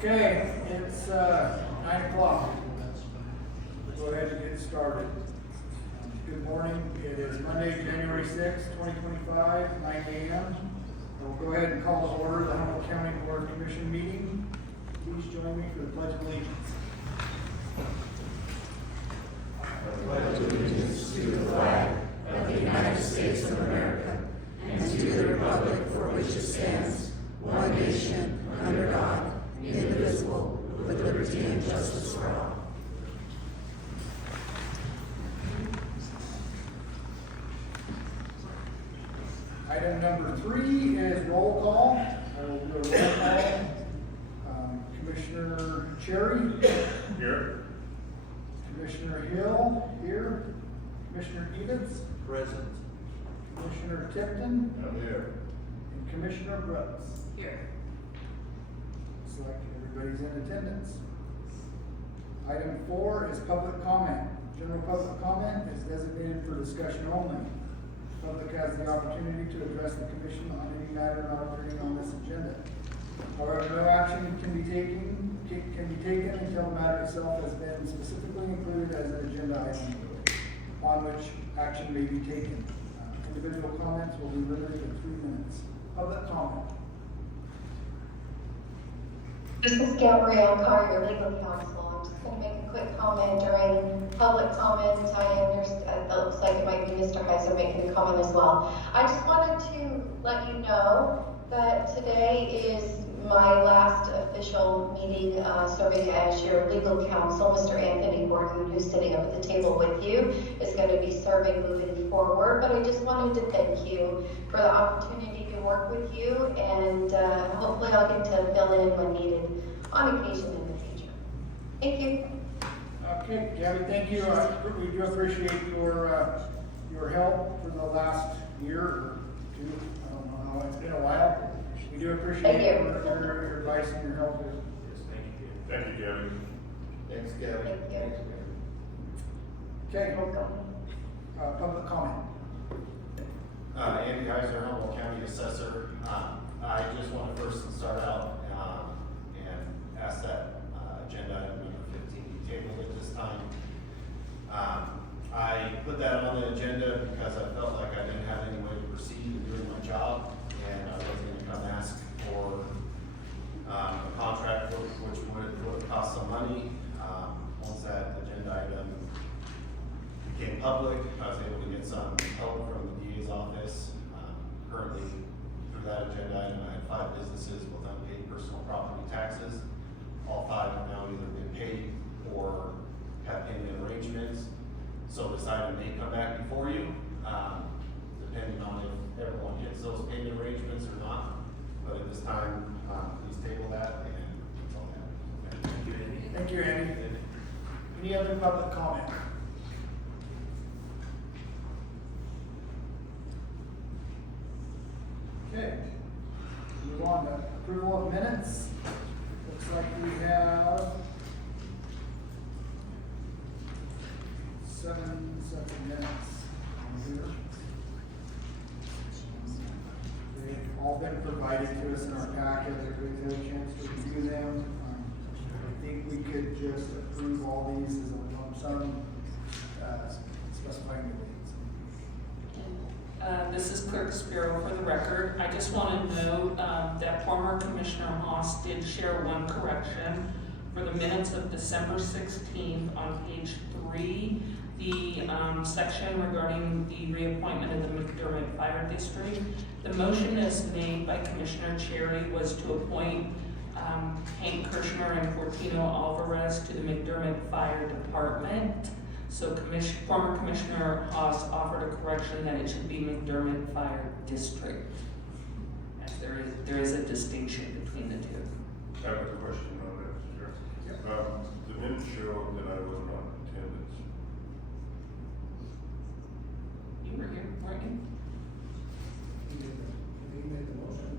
Okay, it's 9 o'clock. Go ahead and get started. Good morning. It is Monday, January 6th, 2025, 9 a.m. We'll go ahead and call to order the Humboldt County Board Commission meeting. Please join me for the Pledge of Allegiance. I pledge allegiance to the flag of the United States of America and to the republic for which it stands, one nation, under God, indivisible, with liberty and justice for all. Item number 3 is roll call. I will do a roll call. Commissioner Cerri. Here. Commissioner Hill, here. Commissioner Evatz. Present. Commissioner Tipton. I'm here. And Commissioner Brooks. Here. Looks like everybody's in attendance. Item 4 is public comment. General public comment is designated for discussion only. Public has the opportunity to address the commission on any matter not appearing on this agenda. However, no action can be taken until the matter itself has been specifically included as an agenda item on which action may be taken. Individual comments will be limited to 3 minutes. Public comment. This is Gabrielle Carr, your legal counsel. I'm just going to make a quick comment during public comment. I understand, it looks like it might be Mr. Heiser making a comment as well. I just wanted to let you know that today is my last official meeting serving as your legal counsel. Mr. Anthony Gordon, who's sitting up at the table with you, is going to be serving moving forward. But I just wanted to thank you for the opportunity to work with you, and hopefully I'll get to fill in when needed on occasion in the future. Thank you. Okay, Gabby, thank you. We do appreciate your help for the last year or 2. I don't know how, it's been a while. We do appreciate your advice and your help. Yes, thank you. Thank you, Gabby. Thanks, Gabby. Thank you. Okay, public comment. Andy Heiser, Humboldt County Assessor. I just want to first start out and ask that agenda item number 15 be tabled at this time. I put that on the agenda because I felt like I didn't have any way to proceed in doing my job, and I wasn't going to come ask for a contract which would have cost some money. Once that agenda item became public, I was able to get some help from the DA's office. Currently, through that agenda item, I had 5 businesses with unpaid personal property taxes. All 5 have now either been paid or have payment arrangements. So this item may come back before you, depending on if everyone hits those payment arrangements or not. But at this time, please table that, and that's all I have. Thank you, Andy. Thank you, Andy. Any other public comment? Okay, move on to approval of minutes. Looks like we have 7 minutes on here. They've all been provided to us in our packet. Everybody's had a chance to review them. I think we could just approve all these as a lump sum, specifying the dates. This is Clerk Spiro for the record. I just want to note that former Commissioner Haas did share one correction. For the minutes of December 16th on page 3, the section regarding the reappointment of the McDermott Fire District, the motion as made by Commissioner Cerri was to appoint Hank Kirshner and Fortino Alvarez to the McDermott Fire Department. So former Commissioner Haas offered a correction that it should be McDermott Fire District, as there is a distinction between the two. I have a question on that, Mr. Chair. The minutes show that I was not in attendance. You were here, weren't you? He made the motion.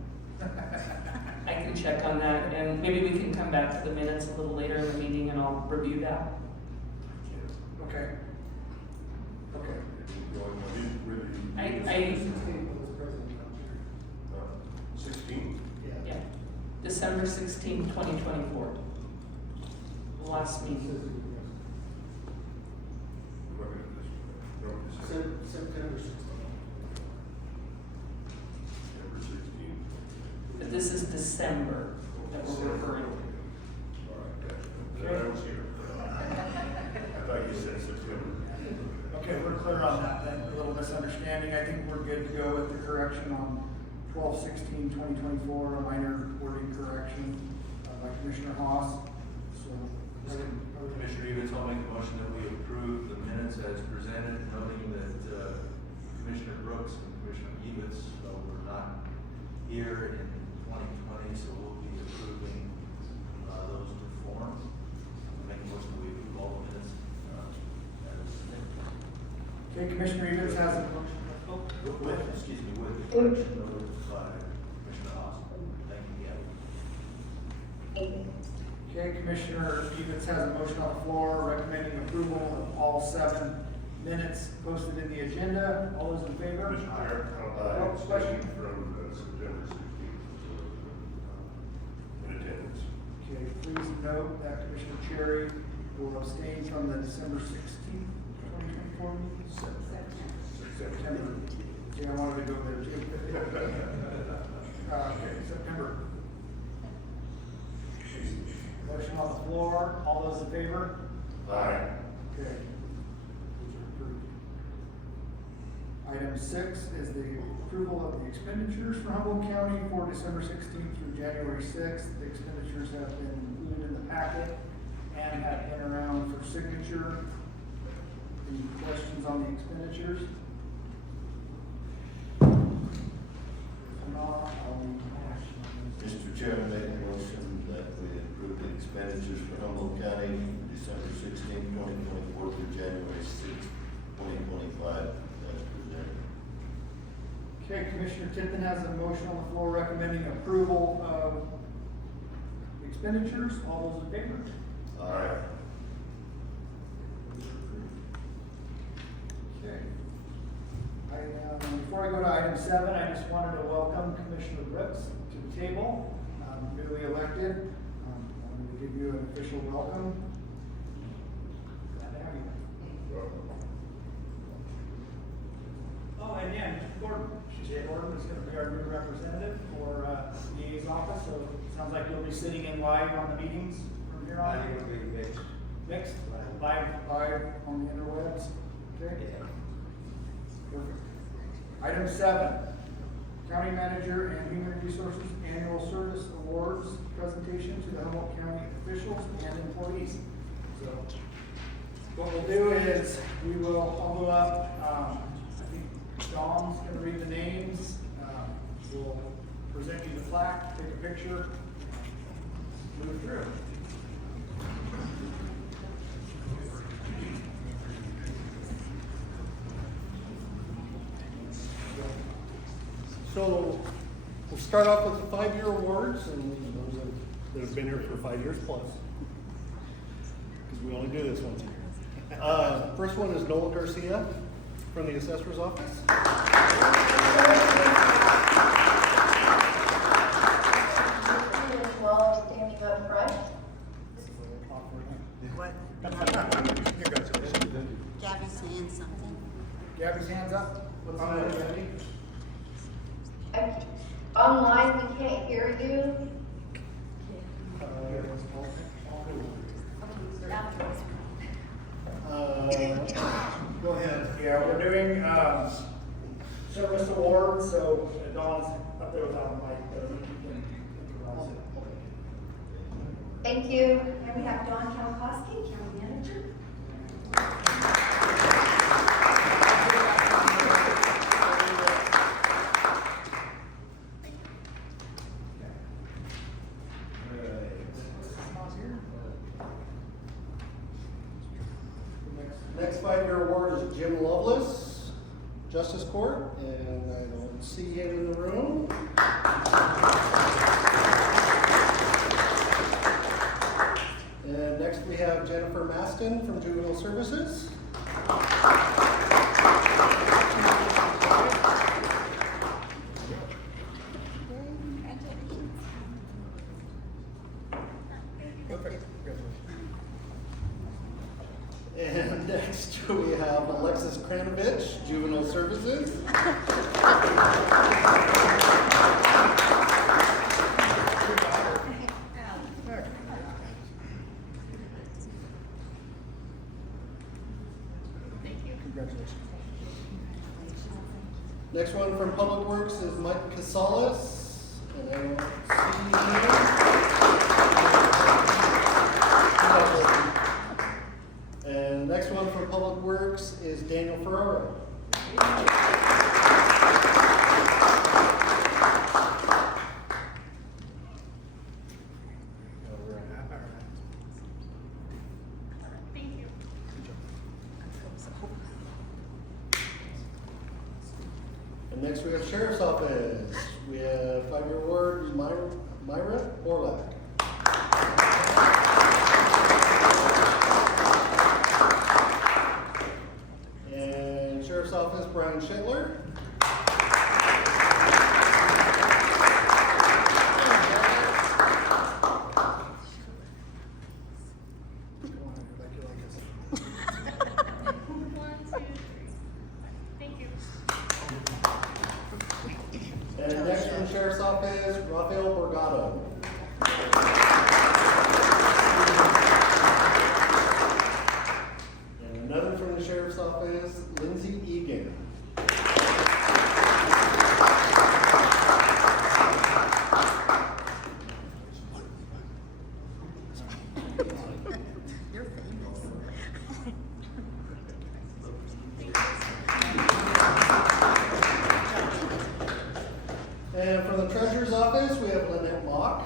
I can check on that, and maybe we can come back to the minutes a little later in the meeting and I'll review that. Okay. Okay. I didn't really. I 16? yeah, December 16th, 2024. Last meeting. Look at this. No, this is September 16th. September 16. But this is December that we're referring to. All right, gotcha. I was here. I thought you said September. Okay, we're clear on that then, a little misunderstanding. I think we're good to go with the correction on 12/16/2024, a minor wording correction by Commissioner Haas. So, Commissioner Evatz, I'll make a motion that we approve the minutes as presented, noting that Commissioner Brooks and Commissioner Evatz were not here in 2020, so we'll be approving those to form. I'll make a motion that we approve all the minutes as presented. okay, Commissioner Evatz has a motion. With the correction noted by Commissioner Haas. Thank you, Gabby. Okay, Commissioner Evatz has a motion on the floor recommending approval of all 7 minutes posted in the agenda. All those in favor? Mr. Chair, Oh, question? from September 16th, in attendance. Okay, please note that Commissioner Cerri will abstain from the December 16th, 2024 meeting. September. Yeah, I wanted to go there too. Okay, September. Motion on the floor. All those in favor? Aye. Okay. Those are approved. Item 6 is the approval of the expenditures for Humboldt County for December 16th through January 6th. The expenditures have been included in the packet and have been around for signature. Any questions on the expenditures? If not, I'll need action. Mr. Chairman, make a motion that we approve the expenditures for Humboldt County from December 16, 2024 through January 6, 2025, as presented. Okay, Commissioner Tipton has a motion on the floor recommending approval of expenditures. All those in favor? Aye. Okay. Before I go to item 7, I just wanted to welcome Commissioner Brooks to the table, newly elected. I wanted to give you an official welcome. Glad to have you. Oh, and yeah, Gordon. Gordon is going to be our new representative for the DA's office, so it sounds like you'll be sitting in live on the meetings from here on. I think it'll be mixed. Mixed? Live on the interwebs? Okay. Yeah. Perfect. Item 7, County Manager and Human Resources Annual Service Awards presentation to the Humboldt County officials and employees. So, what we'll do is, I'll go up, I think Dawn's gonna read the names, we'll present you the plaque, take a picture, move through. So we'll start off with the 5-year awards, and those that have been here for 5 years plus. Because we only do this once a year. First one is Noel Garcia from the Assessor's Office. As well as standing up front. What? Gabby's saying something. Gabby's hands up. What's the matter, Gabby? Online, we can't hear you. Go ahead. Yeah, we're doing, service awards, so Dawn's up there without a mic, but you can. Thank you. And we have Dawn Kalkowski, County Manager. Next 5-year award is Jim Lovelace, Justice Court, and I don't see him in the room. And next we have Jennifer Maston from Juvenile Services. And next we have Alexis Kranovich, Juvenile Services. Congratulations. Next one from Public Works is Mike Casales. And I don't see him. And next one from Public Works is Daniel Ferraro. And next we have Sheriff's Office. We have 5-year award, Myra Borlak. And Sheriff's Office, Brian Schindler. And next from the Sheriff's Office, Rafael Borgado. And another from the Sheriff's Office, Lindsay Egan. You're famous. And from the Treasurer's Office, we have Lynette Mock.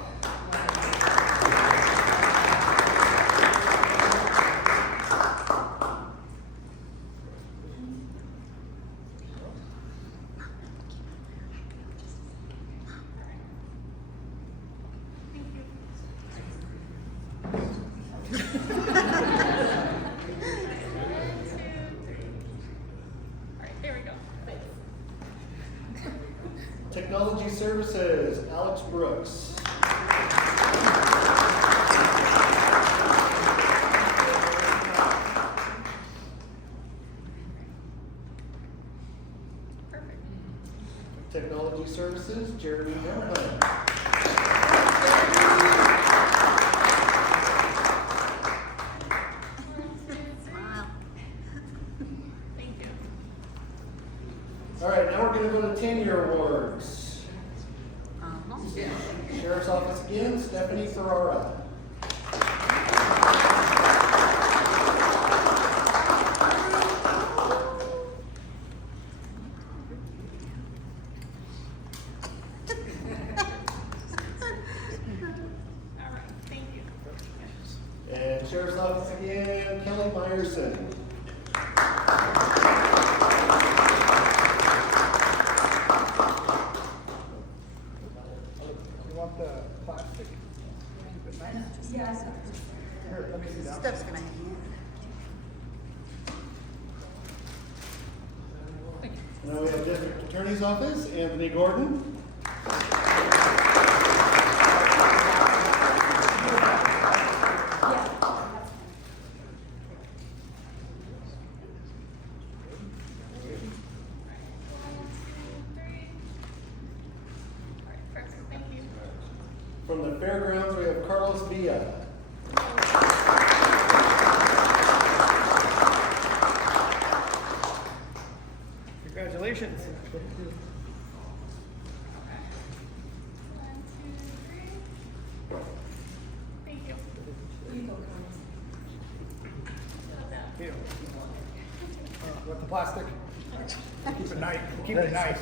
Technology Services, Alex Brooks. Technology Services, Jeremy Hammerheim. All right, now we're going to go to 10-year awards. Sheriff's Office again, Stephanie Ferrara. And Sheriff's Office again, Kelly Meyerson. You want the plastic? Yes. Here, let me see that. Stuff's gonna hang. Now we have District Attorney's Office, Anthony Gordon. From the fairgrounds, we have Carlos Villa. Congratulations. Thank you. Here. With the plastic. Keep it nice. Keep it nice.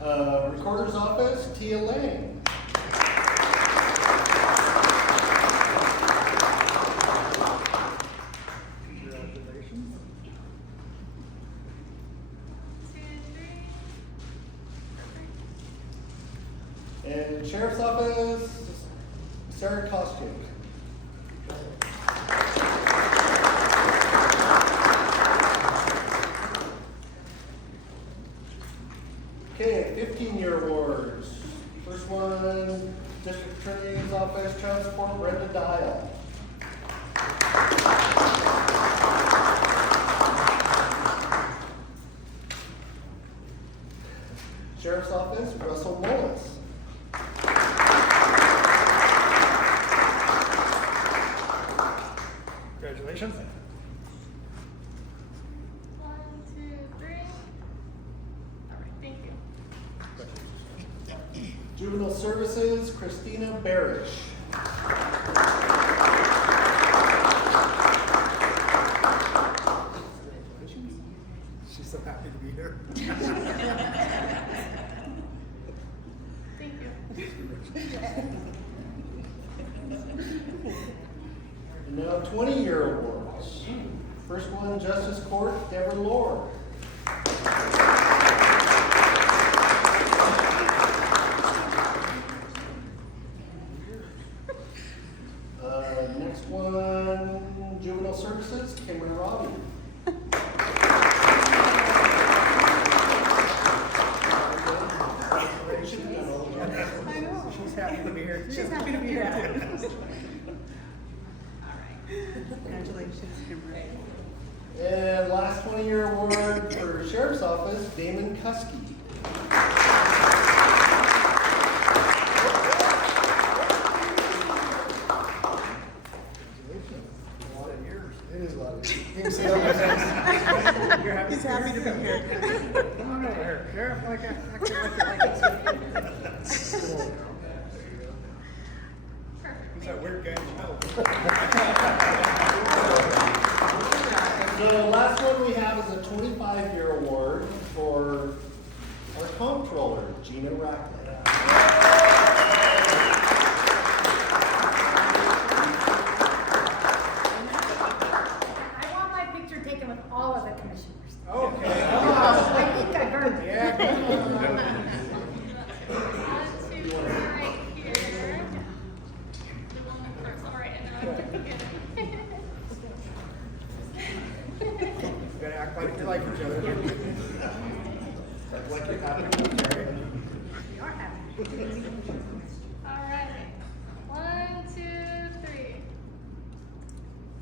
Recorder's office, Tia Lang. Congratulations. 2, 3. And Sheriff's office, Cerri Costume. Okay, 15-year awards. First one, District Attorney's Office, Transport, Brenda Dial. Sheriff's Office, Russell Mullis. Congratulations. 1, 2, 3. All right, thank you. Juvenile Services, Christina Barish. She's so happy to be here. Thank you. And now 20-year awards. First one, Justice Court, Deborah Lord. Next one, Juvenile Services, Cameron Robbie. I know. She's happy to be here. She's happy to be here too. All right. Congratulations, Kimberly. And last 20-year award for Sheriff's Office, Damon Kuski. A lot of years. It is a lot of years. You can see it on my face. You're happy. He's happy to be here. Come on over here. Sheriff, like it. He's that weird guy in the middle. The last one we have is a 25-year award for our comptroller, Gina Ratcliffe. I want my picture taken with all of the commissioners. Okay. I think I heard it. Yeah. One, two, right here. The woman first. All right, and then I'm gonna get it. You gotta act like you like each other. Act like you're happy to be here. We are happy. All right. 1, 2, 3.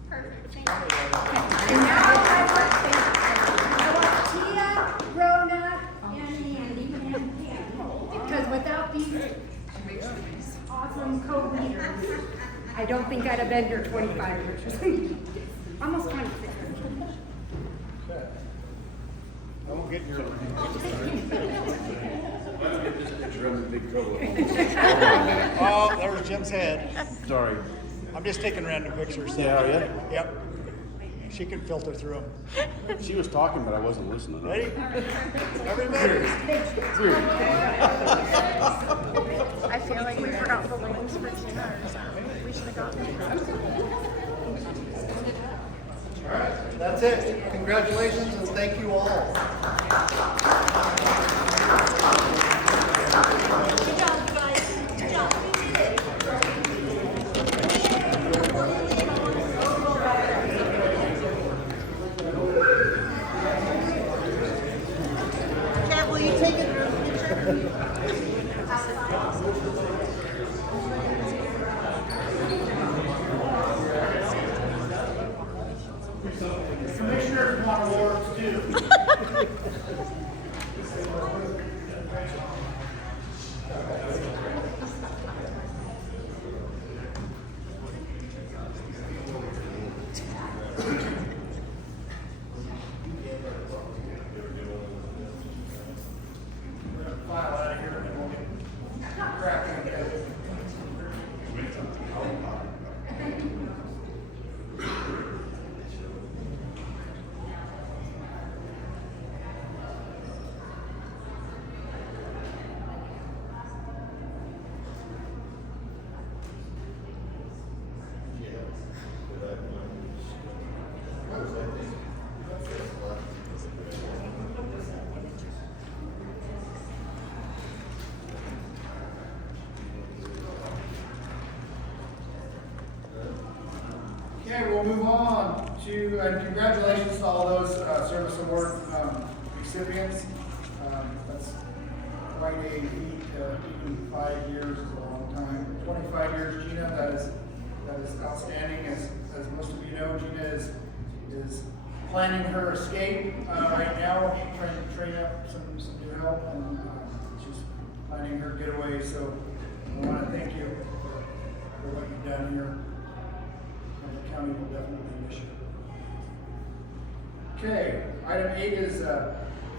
Perfect. Thank you. And now I want Tia, Rona, and Andy, because without these awesome co-leaders, I don't think I'd have been here 25 years. Almost 26. Okay. I won't get in your. Oh, there's Jim's head. Sorry. I'm just taking random pictures. So. Yeah, are ya? Yep. She can filter through them. She was talking, but I wasn't listening. Ready? Everybody. I feel like we forgot balloons for Tina or something. We should have gotten All right, that's it. Congratulations and thank you all. Good job, guys. Good job. We did it. Kat, will you take a group picture? Commissioners want awards too. we'll move on to, and congratulations to all those service award recipients. That's quite a feat. Even 5 years is a long time. 25 years, Gina, that is outstanding. As most of you know, Gina is planning her escape right now. She's trying to train up some new help, and she's planning her getaway. So I want to thank you for what you've done here. And the county will definitely miss you. Okay, item 8 is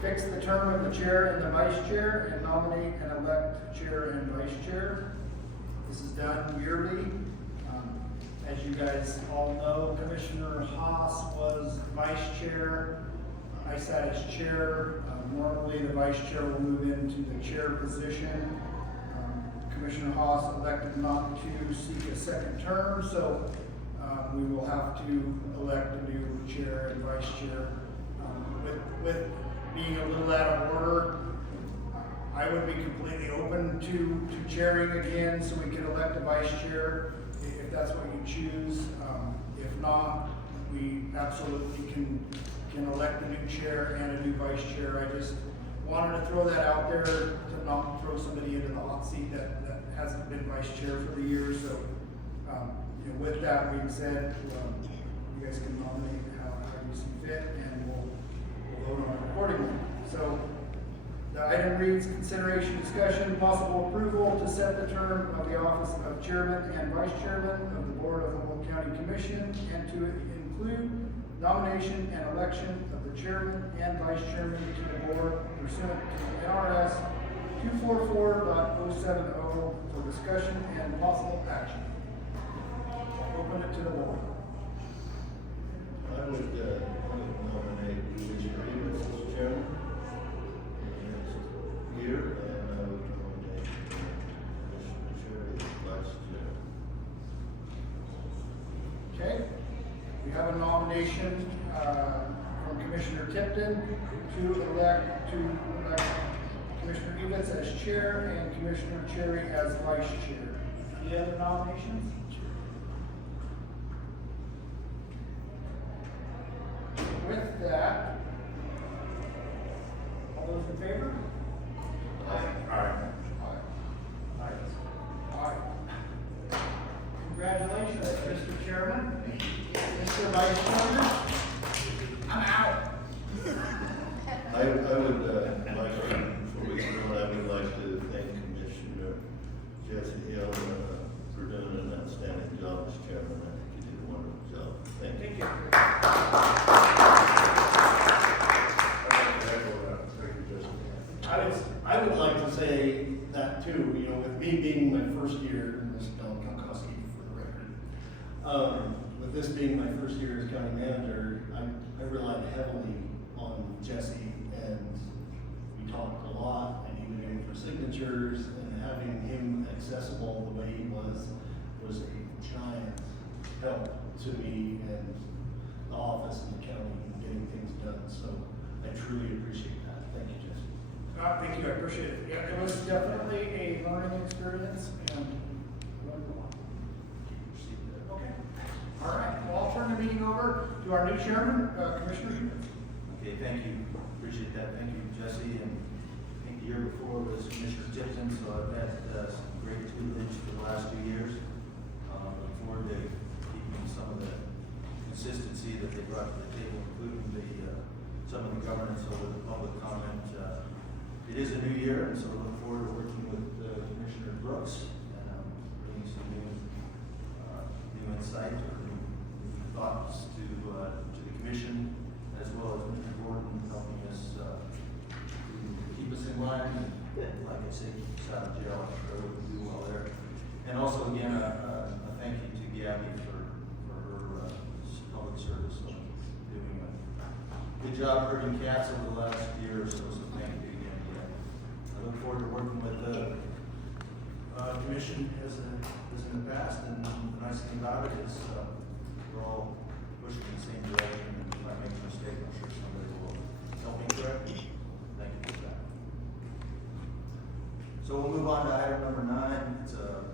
fix the term of the chair and the vice chair and nominate and elect chair and vice chair. This is done yearly. As you guys all know, Commissioner Haas was vice chair. I sat as chair. Normally, the vice chair will move into the chair position. Commissioner Haas elected not to seek a second term, so we will have to elect a new chair and vice chair. With being a little out of order, I would be completely open to chairing again, so we can elect a vice chair if that's what you choose. If not, we absolutely can elect a new chair and a new vice chair. I just wanted to throw that out there to not throw somebody into the hot seat that hasn't been vice chair for the years. So, with that being said, you guys can nominate how you see fit, and we'll vote on it accordingly. So, the item reads: consideration, discussion, possible approval to set the term of the office of chairman and vice chairman of the Board of Humboldt County Commission, and to include nomination and election of the chairman and vice chairman to the board pursuant to NRS 244.070 for discussion and possible action. Open it to the board. I would nominate Commissioner Evatz as chairman here, and I would nominate Commissioner Cerri as vice chair. Okay, we have a nomination from Commissioner Tipton to elect Commissioner Evatz as chair and Commissioner Cerri as vice chair. Any other nominations? With that, all those in favor? Aye. Congratulations, Mr. Chairman. Mr. Vice Chairman, I'm out. I would like to, before we go, I would like to thank Commissioner Jesse Hill for doing an outstanding job as chairman. I think you did a wonderful job. Thank you. I would like to say that too, with me being my first year, and this Don Kankowski for the record, with this being my first year as county manager, I relied heavily on Jesse, and we talked a lot. I needed him for signatures, and having him accessible the way he was a giant help to me and the office and the county in getting things done. So I truly appreciate that. Thank you, Jesse. Thank you, I appreciate it. Yeah, it was definitely a learning experience, and learned a lot. Okay. All right, well, I'll turn the meeting over to our new chairman, Commissioner Evatz. Okay, thank you. Appreciate that. Thank you, Jesse. And I think the year before was Commissioner Tipton, so I've had some great tutelage for the last 2 years. Look forward to keeping some of the consistency that they brought to the table, including some of the governance over the public comment. It is a new year, and so I look forward to working with Commissioner Brooks and bringing some new insight or new thoughts to the commission, as well as Mr. Gordon helping us to keep us in line. And, like I say, keep us out of jail. I'm sure we can do well there. And also, again, a thank you to Gabby for her public service, doing a good job herding cats over the last year or so. So thank you again, Gabby. I look forward to working with the commission as in the past. And the nice thing about it is we're all pushing in the same direction. And if I make a mistake, I'm sure somebody will help me correct me. Thank you for that. So we'll move on to item number 9. It's a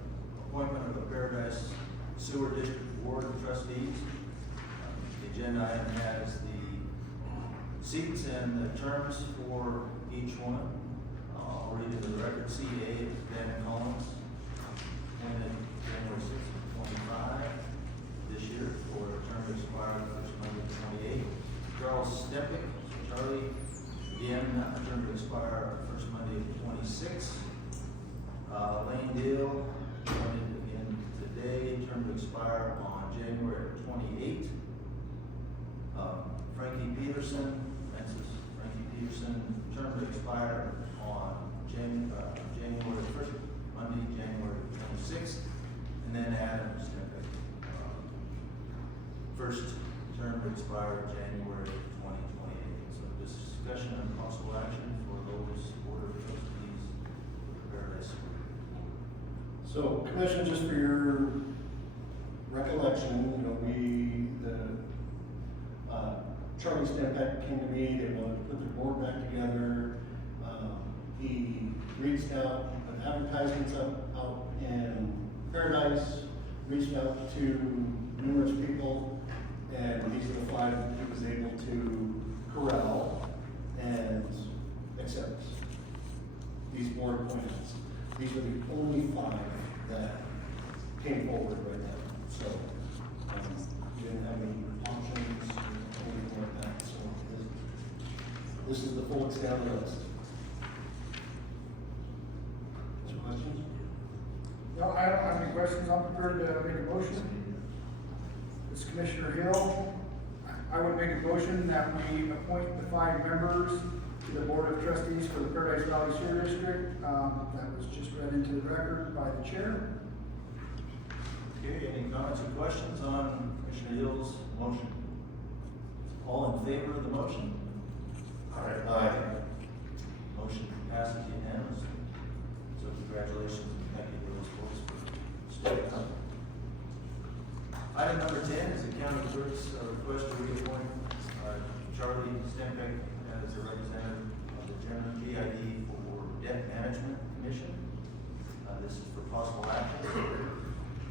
appointment of the Paradise Sewer District Board of Trustees. The agenda item has the seats and the terms for each one. I'll read into the record. Seat A is Dan Collins, appointed January 6th, 25 this year for a term to expire first Monday, 28. Charles Steppick, Charlie, again, a term to expire first Monday, 26. Lane Dale, appointed again today, term to expire on January 28. Frankie Peterson, Francis Frankie Peterson, term to expire on January 1st, Monday, January 26th. And then Adam Steppick, first term to expire January 2028. So discussion and possible action for those board of trustees for Paradise School. So, Commission, just for your recollection, Charlie Stempeck came to me, they wanted to put their board back together. He reached out, he put advertisements out in Paradise, reached out to numerous people, and these are the 5 that he was able to corral and accept these board appointments. These were the only 5 that came forward right now. So, we didn't have any options or anything like that. So, this is the full extent of the list. Any questions? No, I don't have any questions. I'm prepared to make a motion. This is Commissioner Hill. I would make a motion that we appoint the 5 members to the Board of Trustees for the Paradise Valley Sewer District. That was just read into the record by the chair. Okay, any comments or questions on Commissioner Hill's motion? All in favor of the motion? Aye. Motion passes unanimously. So congratulations and thank you to those folks for stepping up. Item number 10 is the county clerk's request to reappoint Charlie Stempeck as a representative of the General GID for Debt Management Commission. This is for possible action.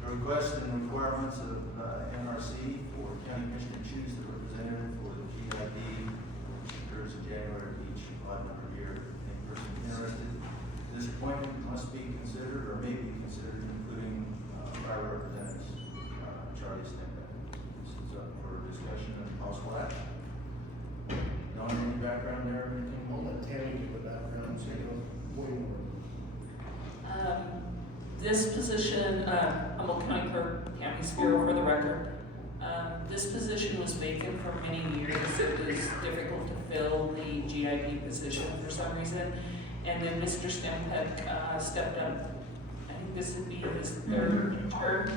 The request and requirements of NRC for county commission to choose the representative for the GID, which occurs in January of each odd number year. Any person interested, this appointment must be considered or may be considered, including prior representatives, Charlie Stempeck. This is up for discussion and possible action. Don't have any background there or anything? I'll let Tammy do the background, so you know way more. This position, Humboldt County Clerk, County Bureau for the record. This position was vacant for many years. It was difficult to fill the GID position for some reason. And then Mr. Stempeck stepped up. I think this would be his 3rd term.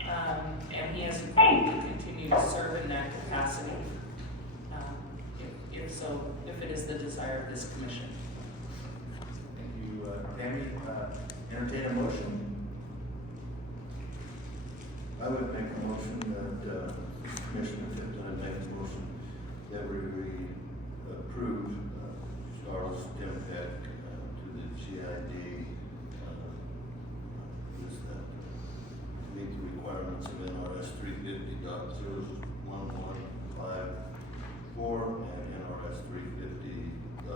And he has agreed to continue to serve in that capacity. If it is the desire of this commission. Thank you, Tammy. Entertain a motion. I would make a motion that, Commissioner Tipton, I'd make a motion that we approve Charles Stempeck to the GID, meet the requirements of NRS 350.01154 and NRS 350.01157.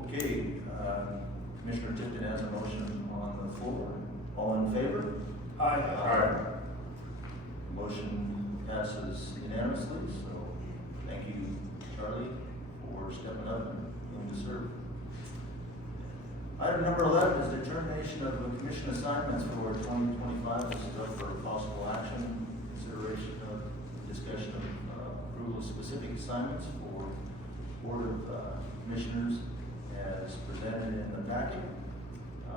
Okay, Commissioner Tipton has a motion on the floor. All in favor? Aye. Motion passes unanimously, so thank you, Charlie, for stepping up and willing to serve. Item number 11 is determination of the commission assignments for 2025. This is up for possible action, consideration of discussion of approval of specific assignments for Board of Commissioners as presented in the packet. I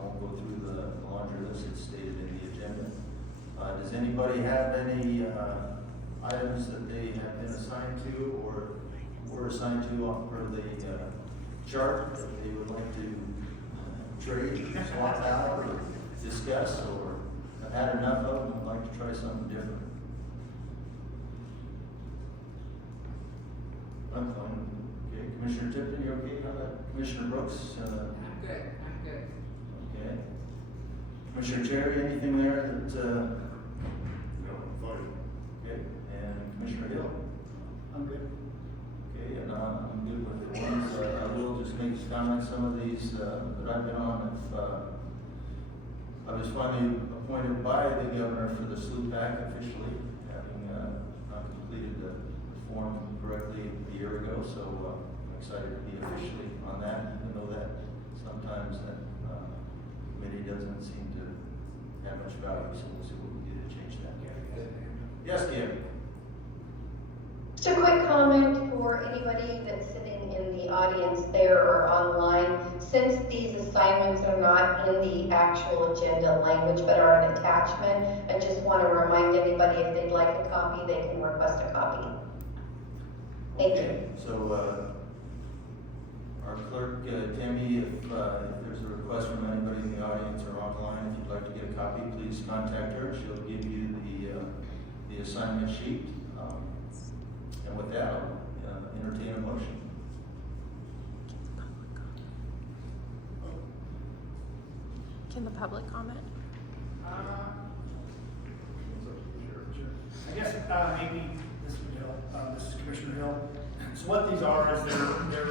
won't go through the laundry list that's stated in the agenda. Does anybody have any items that they have been assigned to or were assigned to on for the chart that they would like to trade, swap out, or discuss, or have had enough of and would like to try something different? I'm fine. Okay, Commissioner Tipton, you okay? How about Commissioner Brooks? I'm good. Okay. Commissioner Cerri, anything there that, No, fine. okay, and Commissioner Hill? I'm good. Okay, and I'm good with the ones, I will just make comments, some of these, that I've been on, if, I was finally appointed by the governor for the SLUPAC officially, having, not completed the form correctly a year ago, so, I'm excited to be officially on that, even though that sometimes that, committee doesn't seem to have much value, so we'll see what we can do to change that. Yes, Kim? Just a quick comment for anybody that's sitting in the audience there or online. Since these assignments are not in the actual agenda language but are an attachment, I just want to remind anybody if they'd like a copy, they can request a copy. Thank you. So, our clerk, Tammy, if there's a request from anybody in the audience or online, if you'd like to get a copy, please contact her. She'll give you the assignment sheet. And with that, I'll entertain a motion. Can the public comment? I guess, maybe this would help, this is Commissioner Hill. So what these are is they're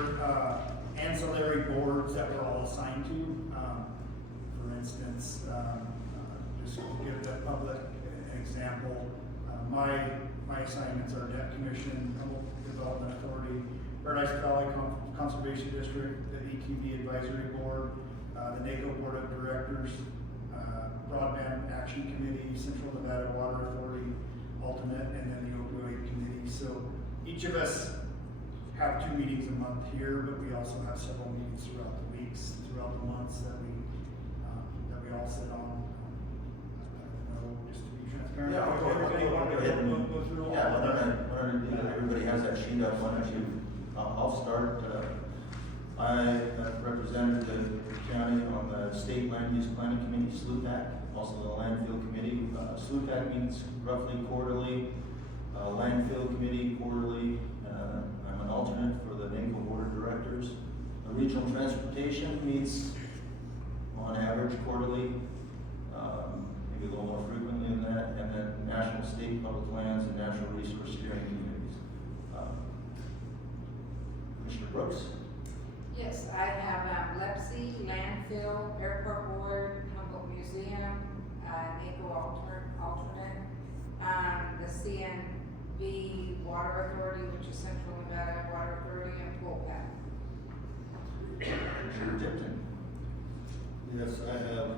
ancillary boards that we're all assigned to. For instance, just to give the public an example, my assignments are Debt Commission, Humboldt Development Authority, Paradise Valley Conservation District, the EQB Advisory Board, the NACO Board of Directors, Broadband Action Committee, Central Nevada Water Authority, alternate, and then the opioid committee. So each of us have 2 meetings a month here, but we also have several meetings throughout the weeks, throughout the months that we all sit on. I don't know, just to be transparent. Yeah, okay. Everybody want to go through all Yeah, of what them? I'm gonna do, everybody has that sheet up, why don't you, I'll start, I represented the county on the State Land Use Planning Committee, SLUPAC, also the Landfill Committee. SLUPAC meets roughly quarterly, Landfill Committee quarterly. I'm an alternate for the NACO Board of Directors. The Regional Transportation meets on average quarterly, maybe a little more frequently than that, and then National State Public Lands and Natural Resource Steering Committees. Commissioner Brooks? Yes, I have Lepsy, Landfill, Airport Board, Humboldt Museum, NACO alternate, the CNV Water Authority, which is Central Nevada Water Authority, and POLPAC. Commissioner Tipton? Yes, I have,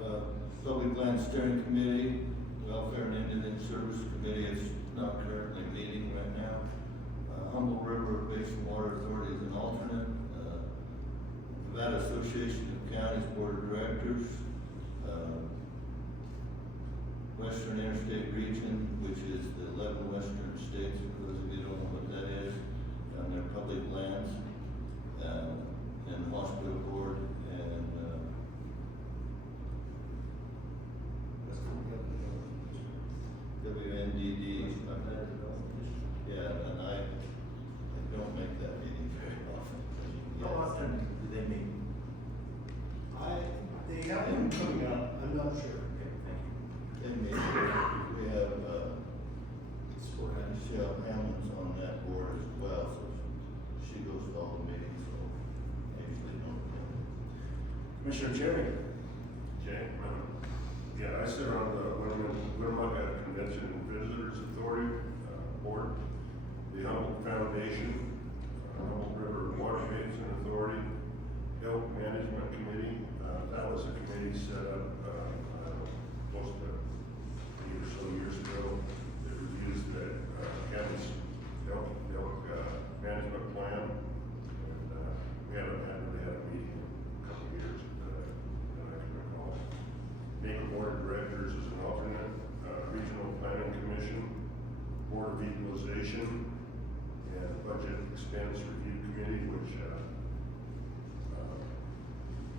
Public Land Steering Committee, Welfare and Indian Service Committee is not currently meeting right now. Humboldt River Basin Water Authority is an alternate. Nevada Association of Counties Board of Directors, Western Interstate Region, which is the 11 western states, for those of you who don't know what that is, on their public lands, and the Hospital Board, and WNDD. Yeah, and I don't make that meeting very often. How often do they meet? They have him coming up, I'm not sure. Okay, thank you. And we have, Michelle Hammonds on that board as well, so she goes to all the meetings, so I usually don't. Commissioner Cerri? Jay, yeah, I sit on the Winnemucca Convention and Visitors Authority Board, the Humboldt Foundation, Humboldt River Water Basin Authority, Health Management Committee. That was a committee set up close to 8 or so years ago. It reviews the county's health management plan, and we haven't really had a meeting in a couple of years that I can recall. NACO Board of Directors is an alternate, Regional Planning Commission, Board of Equalization, and Budget Expense Review Committee, which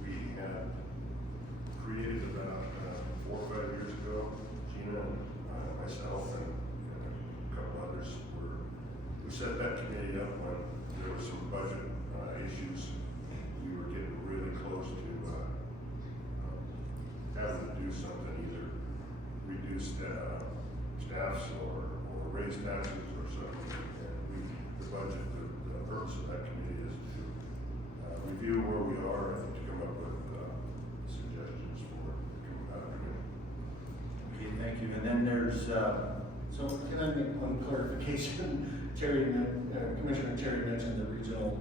we had created about 4 or 5 years ago. Gina and myself and a couple others we set that committee up when there were some budget issues. We were getting really close to having to do something reduce staffs or raise taxes or something. And the budget, the purpose of that committee is to review where we are and to come up with suggestions for coming out of it. Okay, thank you. And then there's, So can I make one clarification? Commissioner Cerri mentioned the regional,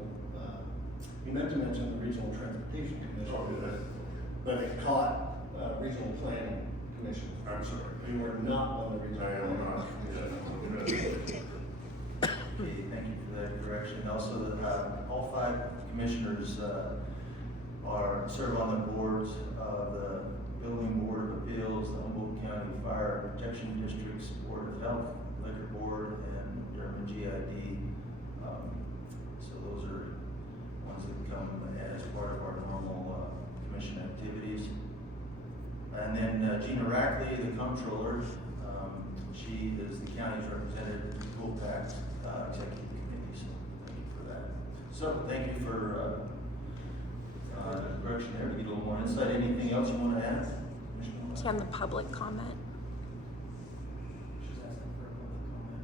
he meant to mention the Regional Transportation Commission, Oh, did I? but it caught Regional Planning Commission. I'm sorry. You were not on the Regional. I am not. okay, thank you for that correction. Also, all 5 commissioners serve on the boards of the Building Board of Appeals, the Humboldt County Fire Protection District's Board of Health, Liquor Board, and Durham GID. So those are ones that come as part of our normal commission activities. And then Gina Rackley, the comptroller, she is the county's representative in the Pool Tax Executive Committee, so thank you for that. So thank you for the correction there, to get a little more insight. Anything else you want to add? Can the public comment? She's asking for a public comment.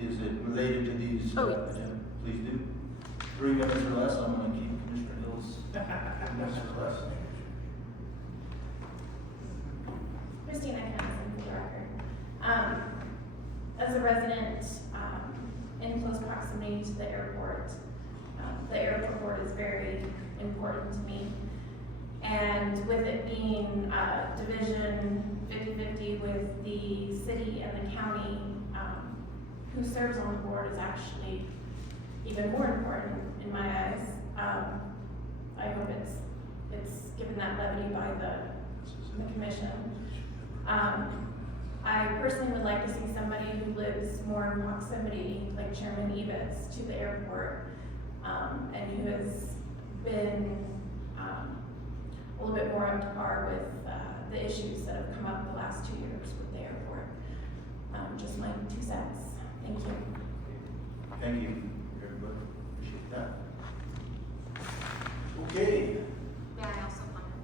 Is it related to these? Oh, yes. Agenda? Please do. 3 minutes or less, I'm going to keep Commissioner Hill's 3 minutes or less. Christina Kennison, for the record. As a resident in close proximity to the airport board is very important to me. And with it being division 50-50 with the city and the county, who serves on the board is actually even more important in my eyes. I hope it's given that levity by the commission. I personally would like to see somebody who lives more in proximity, like Chairman Evatz, to the airport, and who has been a little bit more up to par with the issues that have come up the last 2 years with the airport. Just my 2 cents. Thank you. Thank you. Very good. Appreciate that. Okay. May I also comment?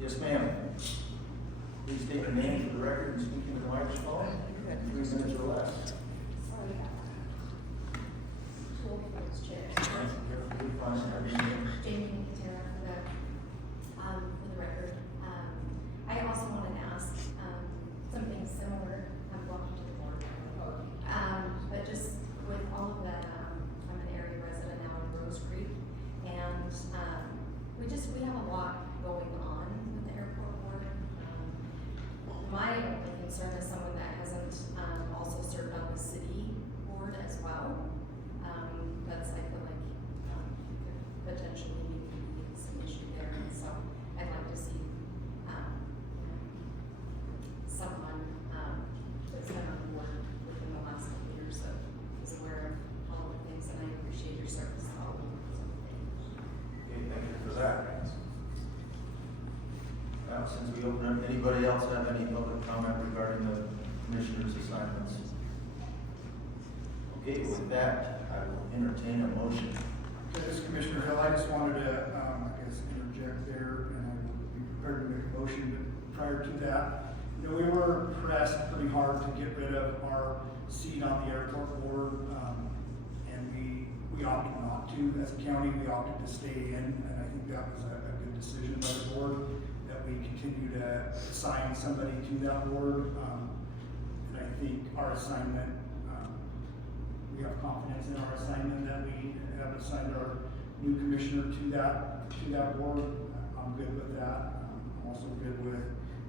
Yes, ma'am. Please state your name for the record and speak into the microphone. 3 minutes or less. Sorry about that. Cool, Chair. You're fine. Jamie Katera for the record. I also wanted to ask something similar. Welcome to the board. But just with all of that, I'm an area resident now in Rose Creek, and we have a lot going on with the airport board. My only concern is someone that hasn't also served on the city board as well. That's, I feel like, could potentially be some issue there, and so I'd like to see someone that's been on the board within the last couple of years that is aware of all the things, and I appreciate your service to all of them. Okay, thank you for that. Now, since we open up, anybody else have any public comment regarding the commissioner's assignments? Okay, with that, I will entertain a motion. Okay, this is Commissioner Hill, I just wanted to, interject there, and I will be prepared to make a motion, but prior to that, we were pressed pretty hard to get rid of our seat on the airport board, and we opted not to. As a county, we opted to stay in, and I think that was a good decision by the board, that we continue to assign somebody to that board, and I think our assignment, we have confidence in our assignment that we have assigned our new commissioner to that board. I'm good with that. I'm also good with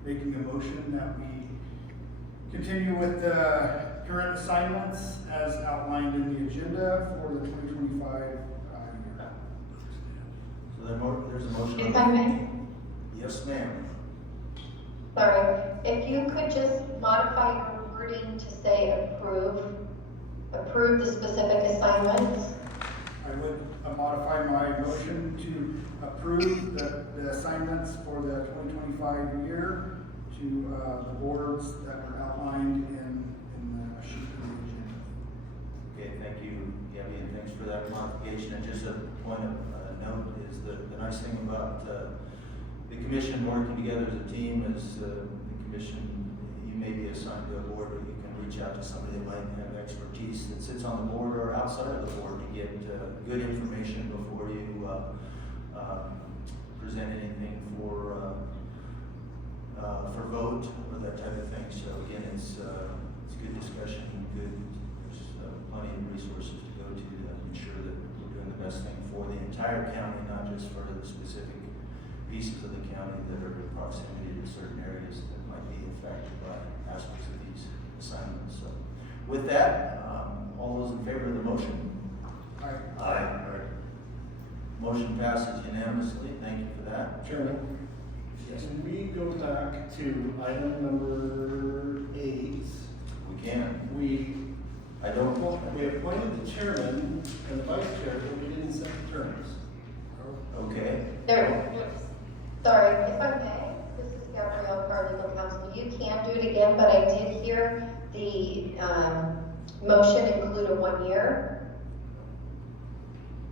making a motion that we continue with the current assignments as outlined in the agenda for the 2025 year. So there's a motion. If I may, Yes, ma'am. sorry, if you could just modify your wording to say approve the specific assignments. I would modify my motion to approve the assignments for the 2025 year to the boards that were outlined in the sheet of the agenda. Okay, thank you, Gabby, and thanks for that modification. And just a point of note is the nice thing about the the commission working together as a team, as the commission, you may be assigned to a board, but you can reach out to somebody that might have expertise that sits on the board or outside of the board to get good information before you present anything for vote or that type of thing. So again, it's good discussion, there's plenty of resources to go to ensure that we're doing the best thing for the entire county, not just for the specific pieces of the county that are in proximity to certain areas that might be affected by aspects of these assignments. So with that, all those in favor of the motion? Aye. Aye. Motion passes unanimously. Thank you for that. Chairman, can we go back to item number 8? We can. We We appointed the chairman and the vice chair, but we didn't set the terms. Okay. Sorry, if I may, this is Gabrielle, our legal counsel. You can do it again, but I did hear the motion include a 1 year.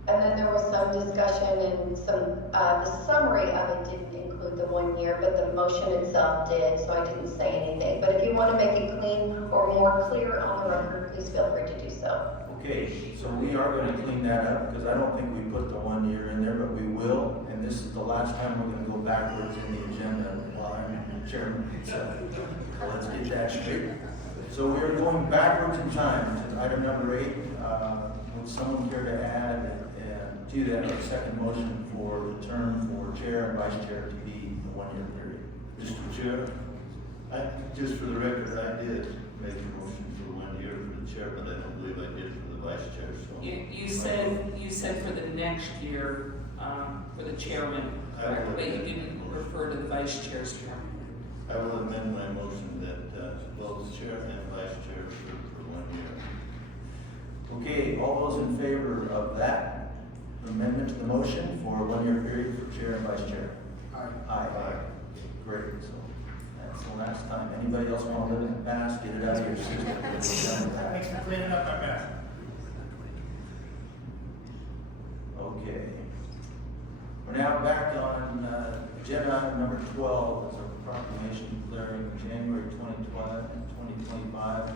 And then there was some discussion and the summary of it didn't include the 1 year, but the motion itself did, so I didn't say anything. But if you want to make it clean or more clear on the record, please feel free to do so. Okay, so we are going to clean that up because I don't think we put the 1 year in there, but we will. And this is the last time we're going to go backwards in the agenda while I'm chairman. So let's get that straight. So we are going backwards in time to item number 8. Would someone care to add to that a second motion for the term for chair and vice chair to be a 1 year period? Mr. Chair, just for the record, I did make a motion for 1 year for the chair, but I don't believe I did for the vice chair, so. You said for the next year, for the chairman, correct, but you didn't refer to the vice chair's term. I will amend my motion that both chair and vice chair serve for 1 year. Okay, all those in favor of that amendment to the motion for a 1 year period for chair and vice chair? Aye. Aye. Great, so that's the last time. Anybody else want to live in the past, get it out of your system. Thanks for cleaning up my mess. Okay. We're now back on agenda item number 12, is a proclamation declaring January 2025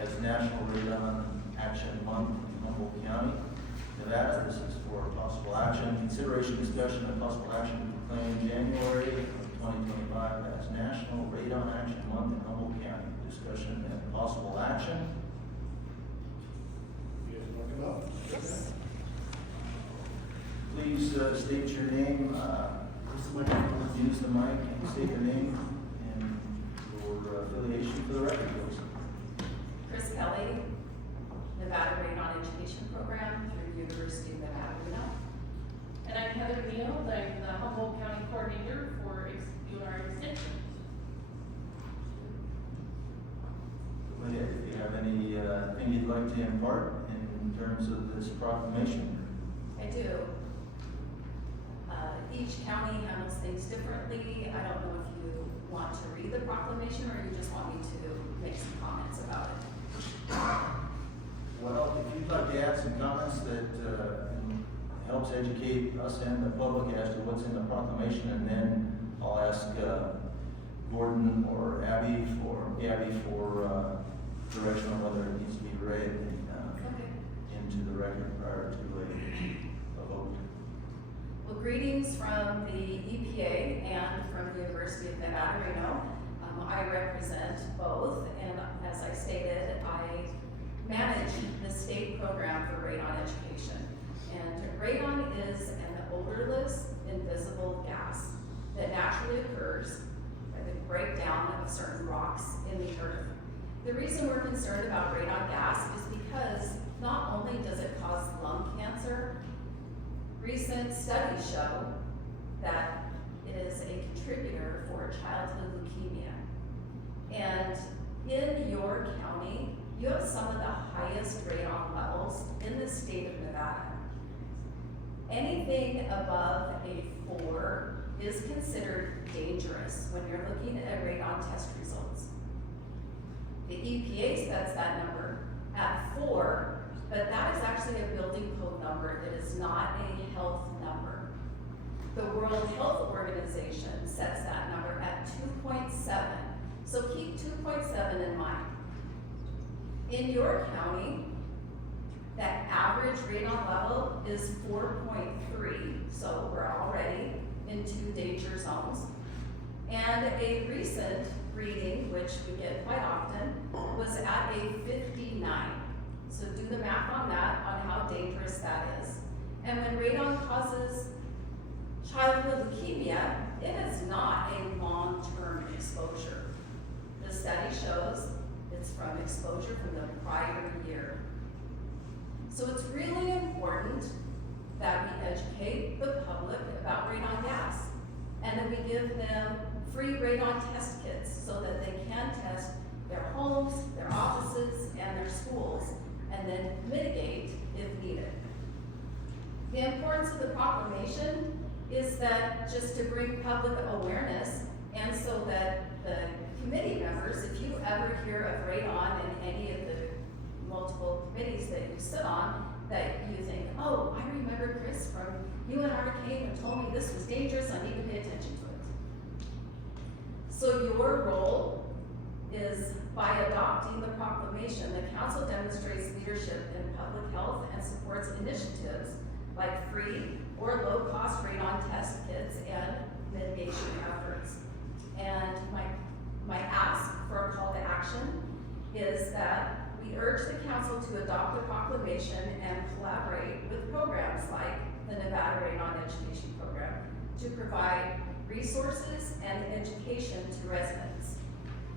as National Radon Action Month in Humboldt County, Nevada. This is for possible action, consideration, discussion, and possible action to proclaim January of 2025 as National Radon Action Month in Humboldt County. Discussion and possible action. You guys want to come up? Yes. Please state your name, use the mic and state your name and your affiliation for the record, please. Chris Kelly, Nevada Radon Education Program through the University of Nevada, Reno. And I'm Heather Neal, I'm the Humboldt County Coordinator for UNR Extension. Go ahead, if you have anything you'd like to impart in terms of this proclamation. I do. Each county handles things differently. I don't know if you want to read the proclamation or you just want me to make some comments about it. Well, if you'd like to add some comments that helps educate us and the public as to what's in the proclamation, and then I'll ask Gordon or Gabby for direction on whether it needs to be read into the record prior to a vote. Well, greetings from the EPA and from the University of Nevada, Reno. I represent both, and as I stated, I manage the state program for radon education. And radon is an odorless, invisible gas that naturally occurs by the breakdown of certain rocks in the earth. The reason we're concerned about radon gas is because not only does it cause lung cancer, recent studies show that it is a contributor for childhood leukemia. And in your county, you have some of the highest radon levels in the state of Nevada. Anything above a 4 is considered dangerous when you're looking at radon test results. The EPA sets that number at 4, but that is actually a building code number. It is not a health number. The World Health Organization sets that number at 2.7. So keep 2.7 in mind. In your county, that average radon level is 4.3, so we're already in 2 danger zones. And a recent reading, which we get quite often, was at a 59. So do the math on that, on how dangerous that is. And when radon causes childhood leukemia, it is not a long-term exposure. The study shows it's from exposure from the prior year. So it's really important that we educate the public about radon gas, and that we give them free radon test kits so that they can test their homes, their offices, and their schools, and then mitigate if needed. The importance of the proclamation is that just to bring public awareness, and so that the committee members, if you ever hear of radon in any of the multiple committees that you sit on, that you think, oh, I remember Chris from UNR came and told me this was dangerous, I need to pay attention to it. So your role is, by adopting the proclamation, the council demonstrates leadership in public health and supports initiatives like free or low-cost radon test kits and mitigation efforts. And my ask for a call to action is that we urge the council to adopt the proclamation and collaborate with programs like the Nevada Radon Education Program to provide resources and education to residents.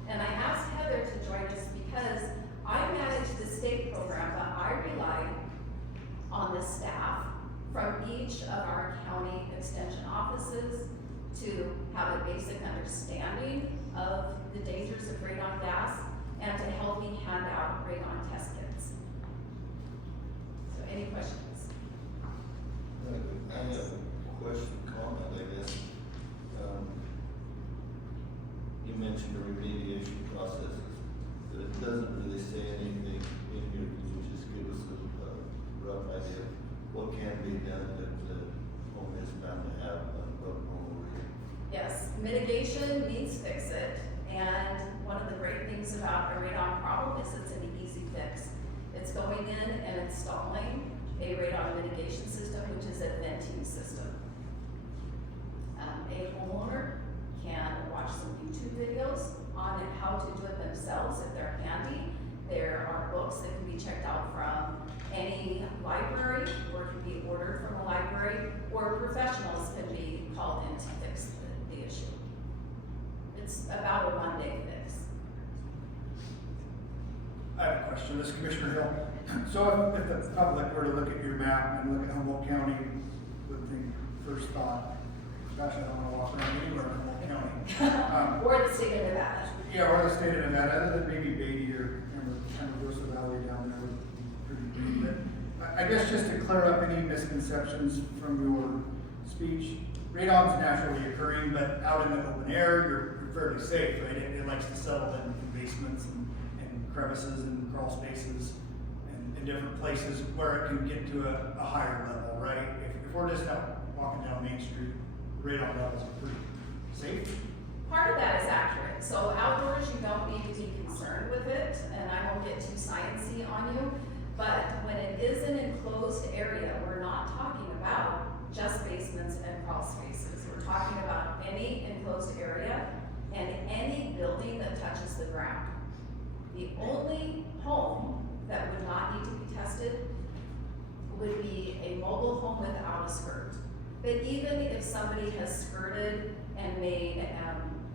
And I asked Heather to join us because I manage the state program, but I rely on the staff from each of our county extension offices to have a basic understanding of the dangers of radon gas and to help me hand out radon test kits. So any questions? I have a question, comment, I guess. You mentioned the remediation processes, but it doesn't really say anything in here. Can you just give us a rough idea of what can be done that the home is bound to have above normal rate? Yes, mitigation means fix it. And one of the great things about a radon problem is it's an easy fix. It's going in and installing a radon mitigation system, which is a venting system. A homeowner can watch some YouTube videos on how to do it themselves if they're handy. There are books that can be checked out from any library, or can be ordered from a library, or professionals can be called in to fix the issue. It's about a one-day fix. I have a question, this is Commissioner Hill. So if the public were to look at your map and look at Humboldt County, would think first thought, gosh, I don't want to walk around anywhere in Humboldt County. Or the state of Nevada. Yeah, or the state of Nevada, other than maybe Beatty or Camarosa Valley down there would be pretty big. But I guess just to clear up any misconceptions from your speech, radon's naturally occurring, but out in the open air, you're fairly safe, right? It likes to settle in basements and crevices and crawl spaces and in different places where it can get to a higher level, right? If we're just out walking down Main Street, radon levels are pretty safe. Part of that is accurate. So outdoors, you don't need to be concerned with it, and I won't get too sciencey on you. But when it is an enclosed area, we're not talking about just basements and crawl spaces. We're talking about any enclosed area and any building that touches the ground. The only home that would not need to be tested would be a mobile home without a skirt. But even if somebody has skirted and made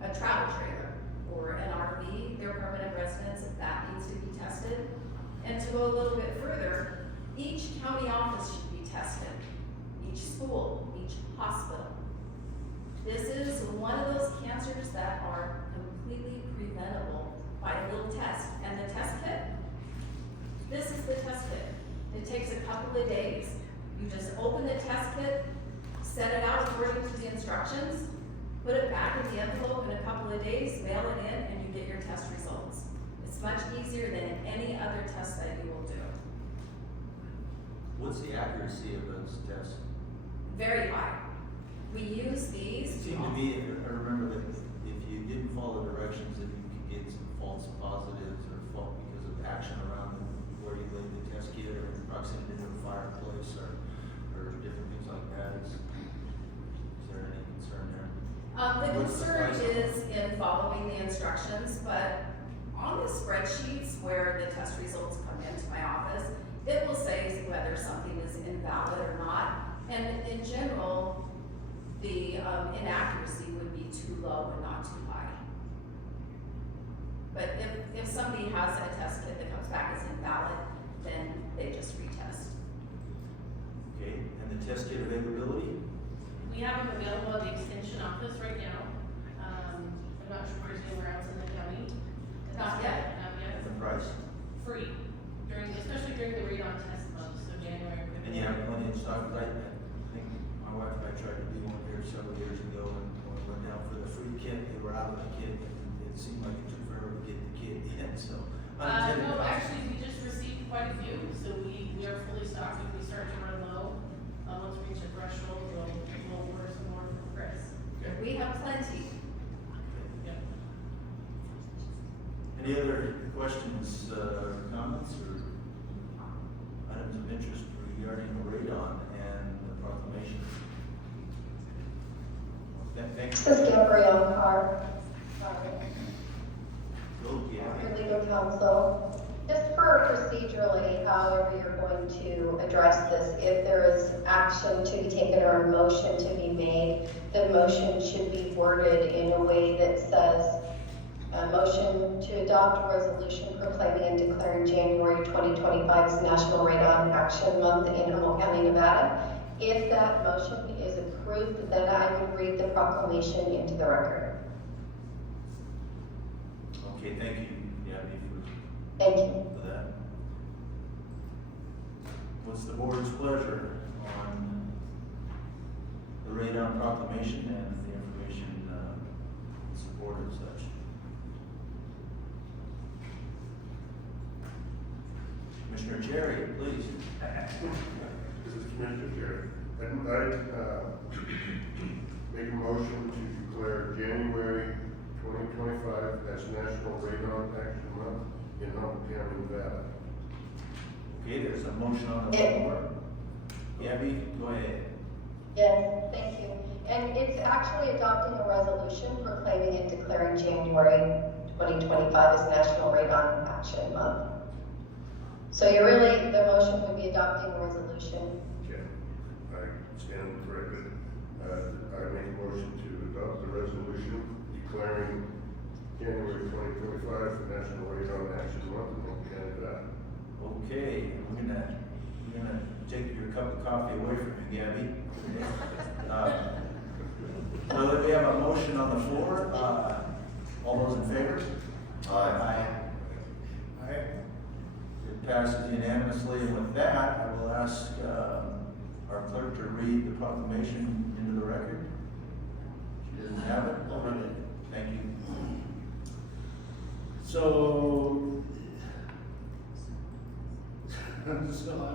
a travel trailer or an RV, their permanent residence, that needs to be tested. And to go a little bit further, each county office should be tested, each school, each hospital. This is one of those cancers that are completely preventable by a little test. And the test kit, this is the test kit. It takes a couple of days. You just open the test kit, set it out according to the instructions, put it back in the envelope in a couple of days, mail it in, and you get your test results. It's much easier than any other test that you will do. What's the accuracy of those tests? Very high. We use these. It seemed to me, I remember that if you didn't follow directions, that you could get some false positives or fault because of action around where you laid the test kit or in proximity to a fireplace or different things like that. Is there any concern there? The What's the concern price? is in following the instructions, but on the spreadsheets where the test results come into my office, it will say whether something is invalid or not. And in general, the inaccuracy would be too low and not too high. But if somebody has a test kit that comes back as invalid, then they just retest. Okay, and the test kit availability? We have them available at the extension office right now. I'm not sure if there's anywhere else in the county. Not yet. Not yet. And the price? Free, especially during the radon test month, so January. And you have plenty in stock, right? I think my wife and I tried to do one here several years ago, and when we went down for the free kit, they were out of the kit, and it seemed like it took forever to get the kit in, so. unintended No, cost. actually, we just received quite a few, so we are fully stocked. If we start to run low, once we reach a threshold, we'll order some more from Chris. Okay. We have plenty. Yep. Any other questions, comments, or items of interest regarding the radon and the proclamation? Thank This you. is Gabrielle Carr. Go, yeah. Your legal counsel. Just for procedurally, however you're going to address this, if there is action to be taken or a motion to be made, the motion should be worded in a way that says, a motion to adopt a resolution proclaiming and declaring January 2025 as National Radon Action Month in Humboldt County, Nevada. If that motion is approved, then I would read the proclamation into the record. Okay, thank you, Gabby, Thank you. for that. What's the board's pleasure on the radon proclamation and the information in support of such? Commissioner Cerri, please. This is Commissioner Cerri. I'd like, make a motion to declare January 2025 as National Radon Action Month in Humboldt County, Nevada. Okay, there's a motion on the floor. Gabby, go ahead. Yes, thank you. And it's actually adopting a resolution proclaiming and declaring January 2025 as National Radon Action Month. So you're really, the motion would be adopting a resolution. Okay, I stand corrected. I make a motion to adopt the resolution declaring January 2025 the National Radon Action Month in Humboldt County, Nevada. Okay, I'm gonna take your cup of coffee away from you, Gabby. So that we have a motion on the floor, all those in favor? Aye. Aye. It passes unanimously, and with that, I will ask, our clerk to read the proclamation into the record. She doesn't have it? I'll read it. Thank you. So I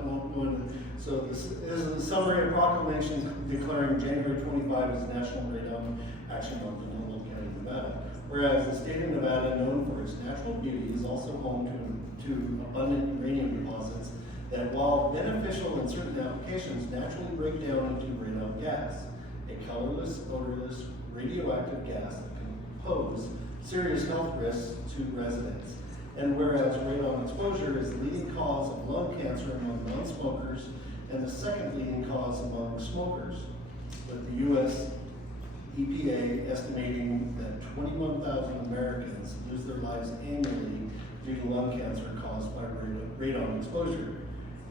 won't go into, so this is a summary of proclamation declaring January 25 as National Radon Action Month in Humboldt County, Nevada. Whereas the state of Nevada, known for its natural beauty, is also home to abundant uranium deposits that, while beneficial in certain applications, naturally break down into radon gas, a colorless, odorless, radioactive gas that can pose serious health risks to residents. And whereas radon exposure is the leading cause of lung cancer among non-smokers and the second leading cause among smokers, with the U.S. EPA estimating that 21,000 Americans lose their lives annually due to lung cancer caused by radon exposure.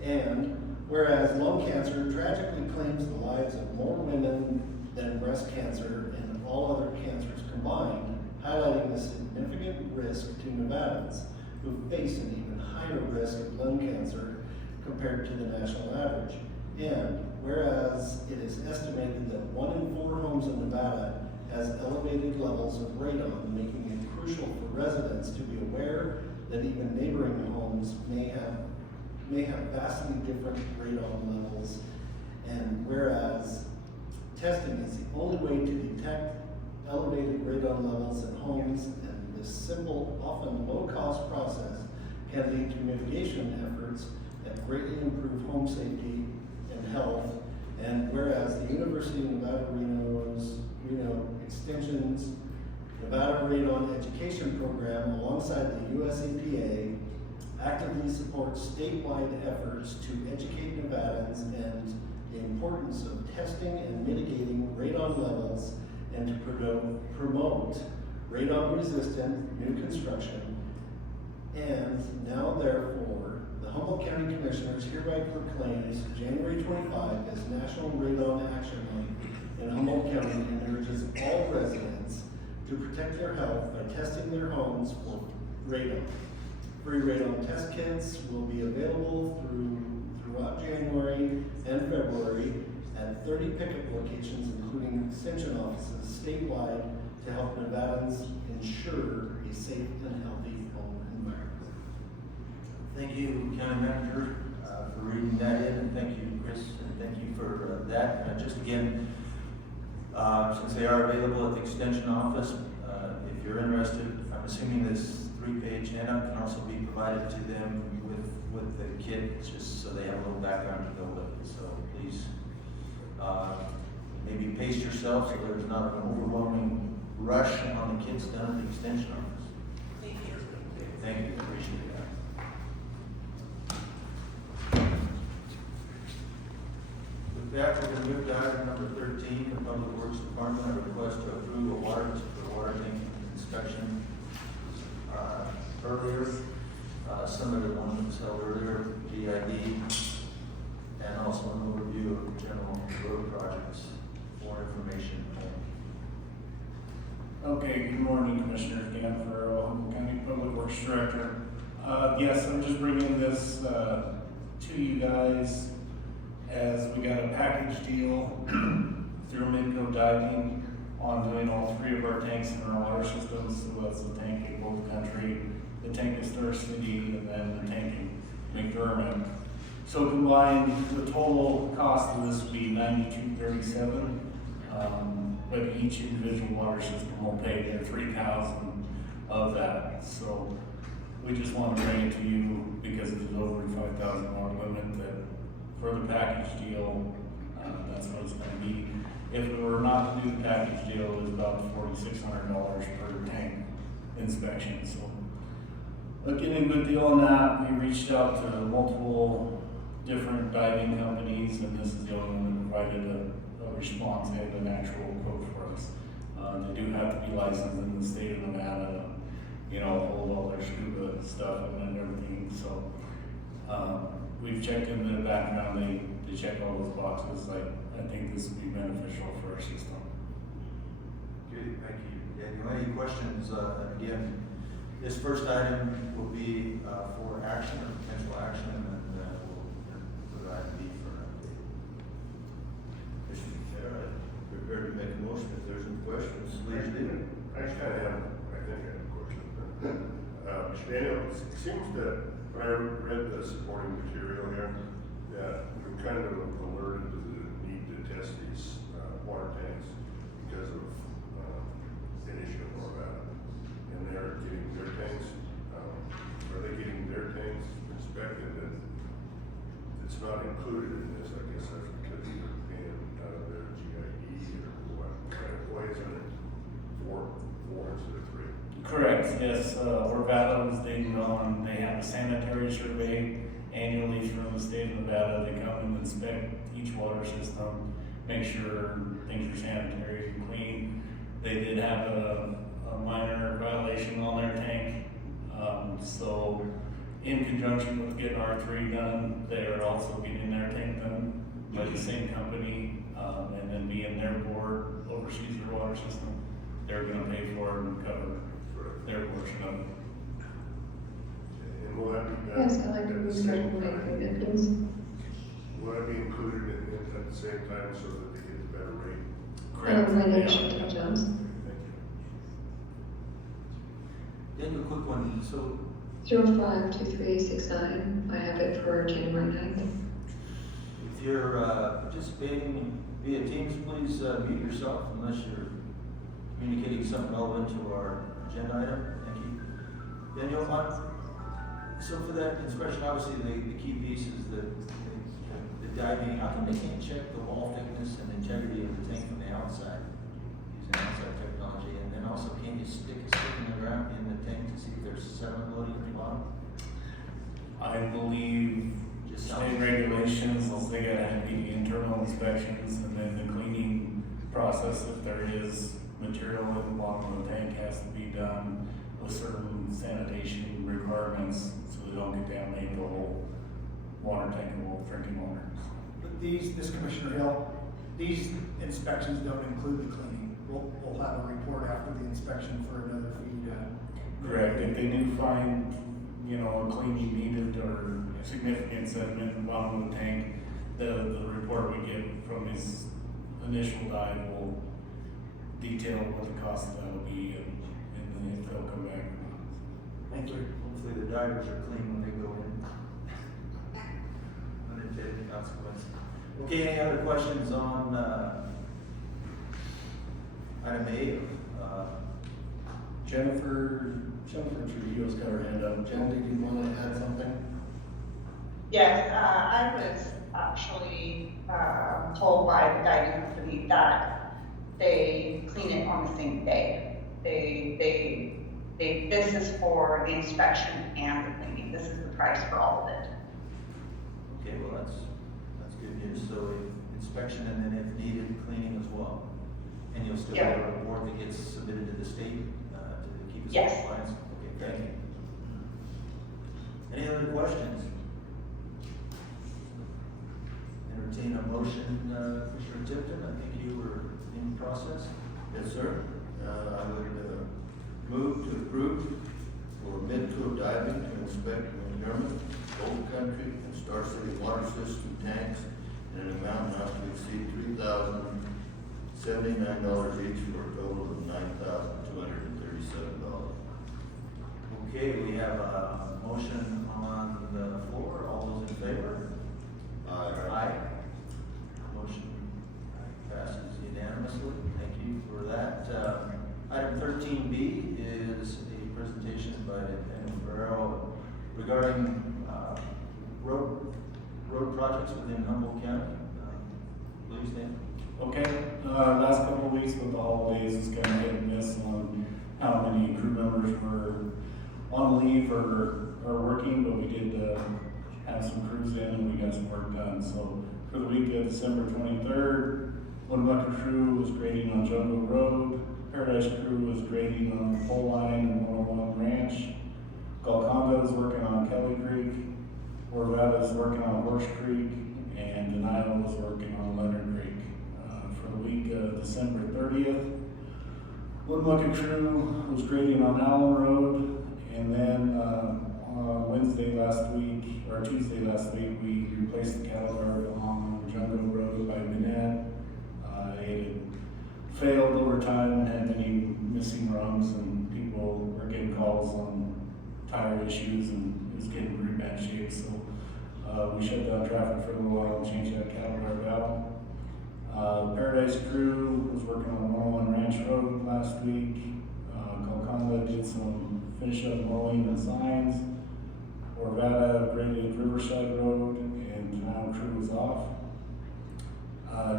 And whereas lung cancer tragically claims the lives of more women than breast cancer and all other cancers combined, highlighting the significant risk to Nevadans who face an even higher risk of lung cancer compared to the national average. And whereas it is estimated that 1 in 4 homes in Nevada has elevated levels of radon, making it crucial for residents to be aware that even neighboring homes may have vastly different radon levels. And whereas testing is the only way to detect elevated radon levels in homes, and this simple, often low-cost process can lead to mitigation efforts that greatly improve home safety and health. And whereas the University of Nevada, Reno Extension's Nevada Radon Education Program, alongside the US EPA, actively supports statewide efforts to educate Nevadans and the importance of testing and mitigating radon levels, and to promote radon-resistant new construction. And now therefore, the Humboldt County Commissioners hereby proclaims January 25 as National Radon Action Month in Humboldt County, and urges all residents to protect their health by testing their homes for radon. Free radon test kits will be available throughout January and February at 30 pickup locations, including extension offices statewide, to help Nevadans ensure a safe and healthy home environment. Thank you, County Manager, for reading that in, and thank you, Chris, and thank you for that. Just again, since they are available at the Extension office, if you're interested, I'm assuming this 3-page handout can also be provided to them with the kit, just so they have a little background to go with it. So please, maybe pace yourself so there's not an overwhelming rush on the kits done at the Extension office. Thank you. Okay, thank you, appreciate that. With that, we're going to move to item number 13, the Public Works Department, a request to approve a water tank inspection. Earlier, similar to one that was held earlier, GID, and also an overview of general road projects. More information. Okay, good morning, Commissioners. Dan Farrell, Humboldt County Public Works Director. Yes, I'm just bringing this to you guys as we got a package deal through Midco Diving on doing all 3 of our tanks in our water systems. So that's the tank in Gold Country, the tank in Star City, and then the tank in McDermott. So combined, the total cost of this would be $92.37. But each individual water system will pay their $3,000 of that. So we just want to bring it to you because it's over $5,000 limit that for the package deal, that's what it's going to be. If we were not to do the package deal, it was about $4,600 per tank inspection. So getting a good deal on that. We reached out to multiple different diving companies, and this is the only one that provided a response and an actual quote for us. They do have to be licensed in the state of Nevada, hold all their scuba stuff and everything. So we've checked into their background. They check all those boxes. I think this would be beneficial for our system. Good, thank you. Yeah, any questions? Again, this first item will be for action or potential action, and then we'll provide a need for an update. All right, prepared to make a motion if there's any questions, please do. I think I have a question. Mr. Daniel, it seems that when I read the supporting material here, that we're kind of alerted to the need to test these water tanks because of an issue in Nevada. And they're getting their tanks, are they getting their tanks inspected? And it's not included in this, I guess that's because they're paying out of their GIE or what? Why isn't it four instead of 3? Correct, yes. Orvada was dating on, they have a sanitary survey annually from the state of Nevada. They come and inspect each water system, make sure things are sanitary and clean. They did have a minor violation on their tank. So in conjunction with getting R3 done, they are also getting their tank done by the same company, and then being their board oversees their water system. They're gonna pay for it and cover their portion of it. And will that be Yes, I'd like to move certain please. will that be included at the same time so that they get the better rate? Correct. My name is Yeah. Chantal Jones. Thank you. Daniel, quick one. So 052369. I have it for January 9th. If you're participating via Teams, please mute yourself unless you're communicating something relevant to our agenda item. Thank you. Daniel, so for that inspection, obviously the key piece is the diving. How come they can't check the wall thickness and integrity of the tank from the outside using outside technology? And then also, can you stick a stick in the ground in the tank to see if there's sediment loading at the bottom? I believe state regulations, they gotta have the internal inspections and then the cleaning process, if there is material at the bottom of the tank, has to be done with certain sanitation requirements so they don't contaminate the whole water tank of drinking water. But this Commissioner Hill, these inspections don't include the cleaning. We'll have a report after the inspection for another fee to. Correct, if they do find, a cleaning needed or significant sediment in the bottom of the tank, the report we get from his initial dive will detail what the cost of that will be and then if they'll come back. Thank you. Hopefully the divers are clean when they go in. Unintended consequence. Okay, any other questions on item A? Jennifer Trujillo's got her hand up. Jen, did you want to add something? Yes, I was actually told by the diving company that they clean it on the same day. This is for the inspection and the cleaning. This is the price for all of it. Okay, well, that's good news. So inspection and then if needed, cleaning as well. And you'll still have a report that gets submitted to the state to keep us in compliance? Okay, thank you. Any other questions? Entertain a motion, Commissioner Tipton. I think you were in process. Yes, sir. I would move to approve for Midco Diving to inspect McDermott, Old Country, and Star City water system tanks in an amount not to exceed $3,079 each for a total of $9,237. Okay, we have a motion on the floor. All those in favor? Aye. Motion passes unanimously. Thank you for that. Item 13B is a presentation by Daniel Ferrero regarding road projects within Humboldt County. Please, Dan. Okay, last couple of weeks with the holidays, it's kind of hit and miss on how many crew members were on leave or working, but we did have some crews in and we got some work done. So for the week of December 23rd, One Bucker crew was grading on Jungle Road, Paradise crew was grading on the pole line and 101 Ranch, Golconda was working on Kelly Creek, Orvada was working on Horse Creek, and Denial was working on Leonard Creek. For the week of December 30th, One Bucket crew was grading on Allen Road, and then on Tuesday last week, we replaced the cattle guard on Jungle Road by Minette. It had failed over time, had many missing rungs, and people were getting calls on tire issues, and it was getting pretty bad shape. So we shut down traffic for a little while and changed that cattle guard out. Paradise crew was working on 101 Ranch Road last week. Golconda did some finish up mowing and signs. Orvada graded Riverside Road, and now crew was off.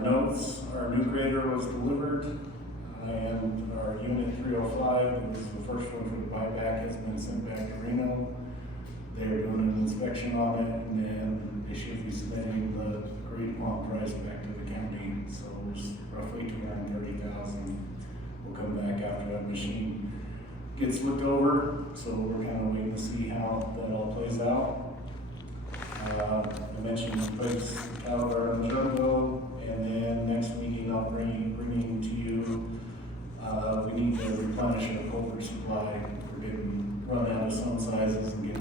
Notes, our new grader was delivered, and our unit 305, it was the first one for the buyback, has been sent back to Reno. They're doing an inspection on it, and then they should be submitting the agreed upon price back to the county. So there's roughly $230,000 will come back after that machine gets looked over. So we're kind of waiting to see how that all plays out. I mentioned replace the cattle guard on Jungle, and then next meeting I'll bring to you. We need to replenish our culvert supply. We're getting run out of some sizes